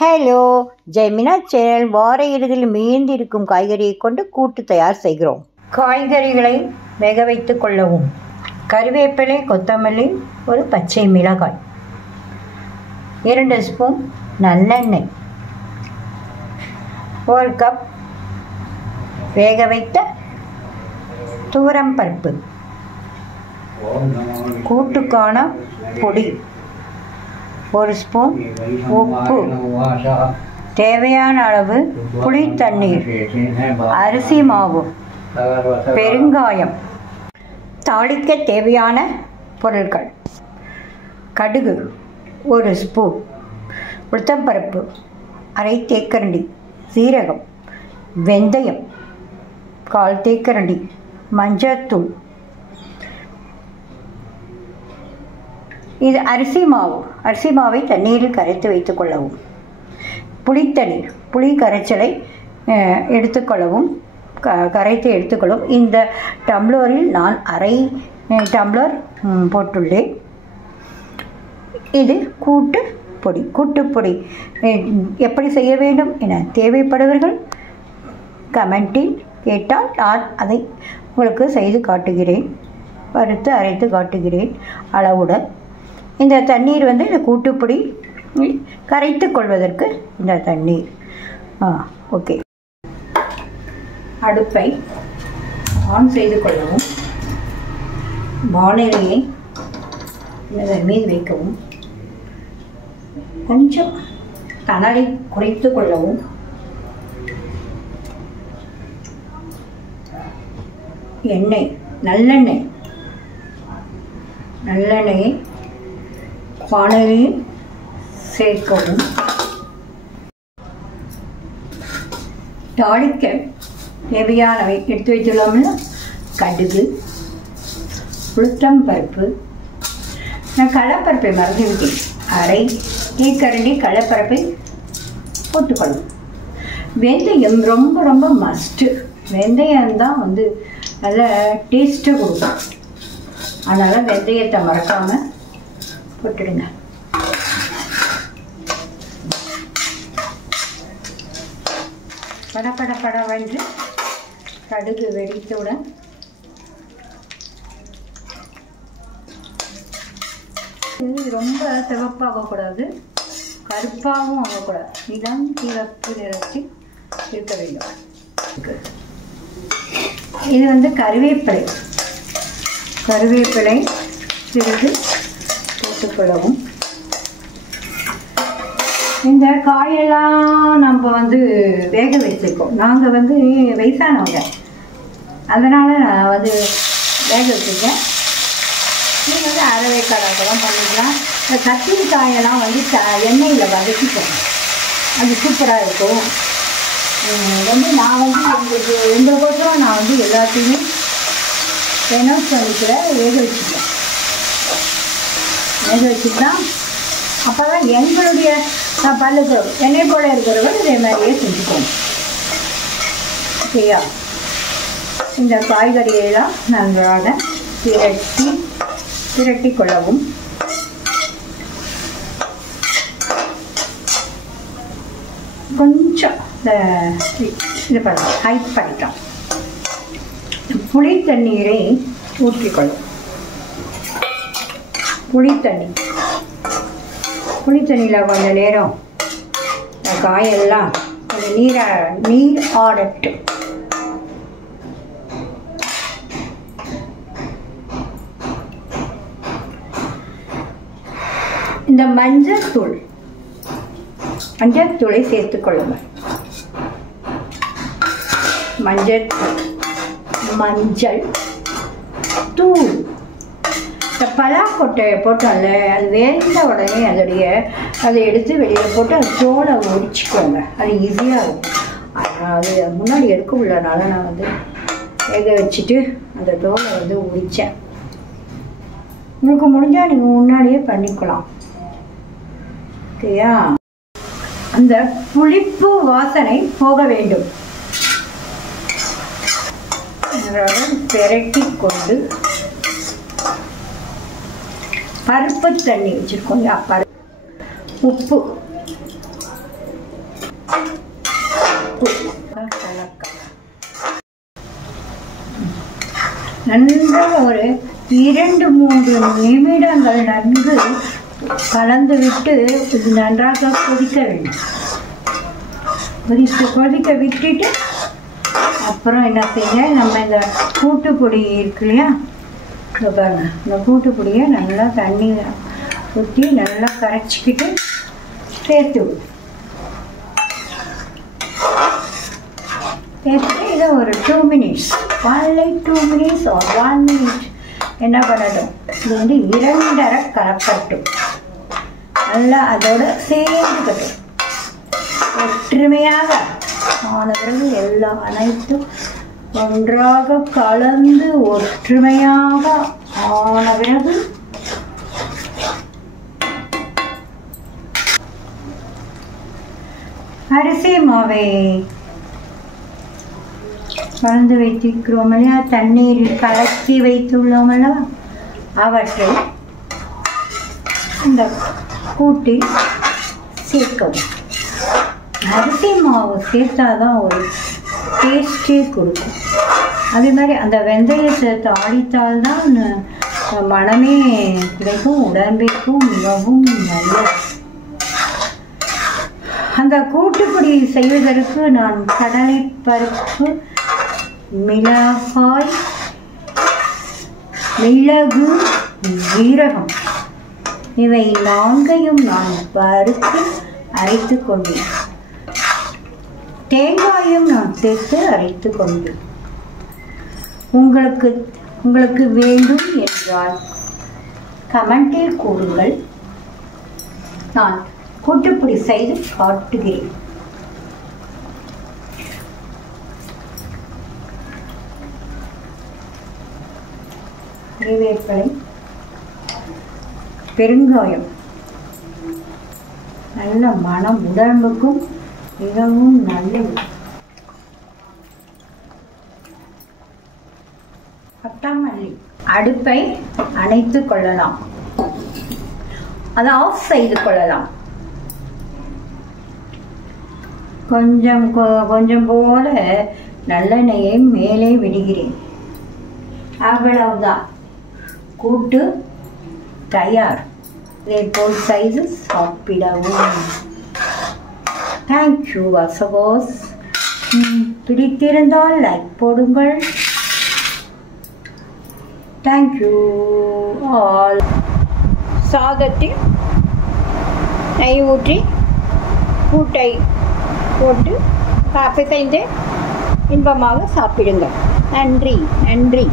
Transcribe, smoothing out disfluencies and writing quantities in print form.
Hello, ஜெமினா channel. வார இறுதியில் மீந்திருக்கும் காய்கறியை கொண்டு கூட்டு தயார் செய்கிறோம். காய்கறிகளை வேக வைத்து கொள்ளவும். கறிவேப்பிலை, கொத்தமல்லி, ஒரு பச்சை மிளகாய், 2 ஸ்பூன் நல்லெண்ணெய், 1 கப் வேக வைத்த துவரம்பருப்பு, கூட்டுக்கான பொடி, 1 ஸ்பூன் உப்பு, தேவையான அளவு புளி தண்ணீர், அரிசி மாவு, பெருங்காயம். தாளிக்க தேவையான பொருட்கள்: கடுகு 1 ஸ்பூன், உளுத்தம்பருப்பு அரை தேக்கரண்டி, சீரகம், வெந்தயம் 1/4 தேக்கரண்டி, மஞ்சள்தூள். இது அரிசி மாவு. அரிசி மாவை தண்ணீரில் கரைத்து வைத்துக் கொள்ளவும். புளித்தண்ணீர், புளி கரைச்சலை எடுத்துக்கொள்ளவும், கரைத்து எடுத்துக்கொள்ளவும். இந்த டம்ளரில் நான் அரை டம்ளர் போட்டுள்ளேன். இது கூட்டுப்பொடி எப்படி செய்ய வேண்டும் என தேவைப்படுவர்கள் கமெண்டில் கேட்டால் நான் அதை உங்களுக்கு செய்து காட்டுகிறேன், வறுத்து அரைத்து காட்டுகிறேன் அளவுடன். இந்த தண்ணீர் இந்த கூட்டுப்பொடி கரைத்து கொள்வதற்கு இந்த தண்ணீர். ஓகே. அடுப்பை ஆன் செய்து கொள்ளவும். வானிலையை மீது வைக்கவும். கொஞ்சம் கனலை குறைத்து கொள்ளவும். நல்லெண்ணெயை வானலில் சேர்க்கவும். தாளிக்க தேவையானவை எடுத்து வைத்துள்ளோம்ல, கடுகு, உளுத்தம்பருப்பு. நான் கடலைப்பருப்பை மறந்துவிட்டேன். அரை தேக்கரண்டி கடலைப்பருப்பை போட்டுக்கணும். வெந்தயம் ரொம்ப ரொம்ப மஸ்ட்டு. வெந்தயம்தான் நல்ல டேஸ்ட்டு கொடுக்கும். அதனால் வெந்தயத்தை மறக்காமல் போட்டுடுங்க. படவென்று கடுகு வெடித்தவுடன் இது ரொம்ப சிவப்பாகக்கூடாது, கருப்பாகவும் ஆகக்கூடாது. இதான் சிவப்பு நிறத்தில் இருக்க வேண்டும். இது கருவேப்பிலை சிறிது போட்டுக்கொள்ளவும். இந்த காயெல்லாம் நம்ம வேக வச்சுருக்கோம். நாங்கள் வயசானவங்க, அதனால் நான் வேக வச்சுருக்கேன். நீங்கள் அரைவேக்காடாக்கெல்லாம் பண்ணிக்கலாம். இந்த கத்திரிக்காயெல்லாம் எண்ணெயில் வதக்கிக்கணும், அது சூப்பராக இருக்கும். நான் எங்களுக்கோசரம் நான் எல்லாத்தையுமே வேக வச்சுக்கலாம். அப்போ தான் எங்களுடைய பல்லுக்கு என்னை போல இருக்கிறவர்கள் இதே மாதிரியே செஞ்சுக்கணும். ஓகேயா? இந்த காய்கறியெல்லாம் நன்றாக திரட்டி கொள்ளவும். கொஞ்சம் இது பண்ணலாம், ஹைட் பண்ணிக்கலாம். புளி தண்ணீரை ஊற்றிக்கொள்ளும். புளித்தண்ணியில் கொஞ்சம் நேரம் காயெல்லாம் கொஞ்சம் நீர் ஆடட்டும். இந்த மஞ்சள்தூளை சேர்த்துக்கொள்ளுங்கள். மஞ்சள் தூள். இந்த பலாக்கொட்டையை போட்டால அது வேந்த உடனே அதை எடுத்து வெளியில் போட்டு அது தோலை உரிச்சிக்கோங்க. அது ஈஸியாக இருக்கும். அது முன்னாடி எடுக்க உள்ளனால நான் வேக வச்சுட்டு அந்த தோலை உரித்தேன். உங்களுக்கு முடிஞ்சால் நீங்கள் முன்னாடியே பண்ணிக்கலாம். ஓகேயா? அந்த புளிப்பு வாசனை போக வேண்டும். பெரட்டி கொண்டு பருப்பு தண்ணி வச்சுருக்கோங்க. உப்பு நன்றாக ஒரு 2-3 நிமிடங்கள் நன்கு கலந்துவிட்டு இது நன்றாக கொதிக்க வேண்டும். கொதிக்க விட்டுட்டு அப்புறம் என்ன செய்ய, நம்ம இந்த கூட்டுப்பொடி இருக்கு இல்லையா, இந்த பாருங்க, இந்த கூட்டுப்பொடியை நல்லா தண்ணி ஊற்றி நல்லா கரைச்சிக்கிட்டு சேர்த்து இதை ஒரு 2 minutes, 2 minutes or 1 minute என்ன பண்ணட்டும், இது வந்து 2.5 கலக்கட்டும், நல்லா அதோட சேர்ந்துக்கட்டும். ஒற்றுமையாக ஆன பிறகு எல்லாம் அனைத்தும் ஒன்றாக கலந்து ஒற்றுமையாக ஆன பிறகு அரிசி மாவை கலந்து வைத்திருக்கிறோம் இல்லையா, தண்ணீரில் கலக்கி வைத்துள்ளோம் அல்லவா, அவற்றை இந்த கூட்டில் சேர்க்கவும். அரிசி மாவு சேர்த்தாதான் ஒரு டேஸ்டே கொடுக்கும். அதே மாதிரி அந்த வெந்தயத்தை தாளித்தால்தான் மனமே கிடைக்கும், உடம்பிற்கும் மிகவும் நல்லது. அந்த கூட்டுப்பொடி செய்வதற்கு நான் கடலை பருப்பு, மிளகாய், மிளகு, ஜீரகம் இவை 4ஐயும் நான் வறுத்து அரைத்து கொண்டேன். தேங்காயும் நான் சேர்த்து அரைத்து கொண்டேன். உங்களுக்கு வேண்டும் என்றால் கமெண்டில் கூறுங்கள், நான் கூட்டுப்பொடி செய்து காட்டுகிறேன். கறிவேப்பிலை, பெருங்காயம், நல்ல மனம், உடம்புக்கும் மிகவும் நல்லது. கொத்தமல்லி. அடுப்பை அணைத்து கொள்ளலாம், அதை ஆஃப் செய்து கொள்ளலாம். கொஞ்சம் போல நல்லெண்ணெயை மேலே விடுகிறேன். அவ்வளவுதான், கூட்டு தயார். இதேபோல் செய்து சாப்பிடவும். தேங்க்யூ வாசகோஸ். பிடித்திருந்தால் லைக் போடுங்கள். Thank you all. சாதத்தில் நெய் ஊற்றி கூட்டை போட்டு பிசைந்து இன்பமாக சாப்பிடுங்கள். நன்றி நன்றி.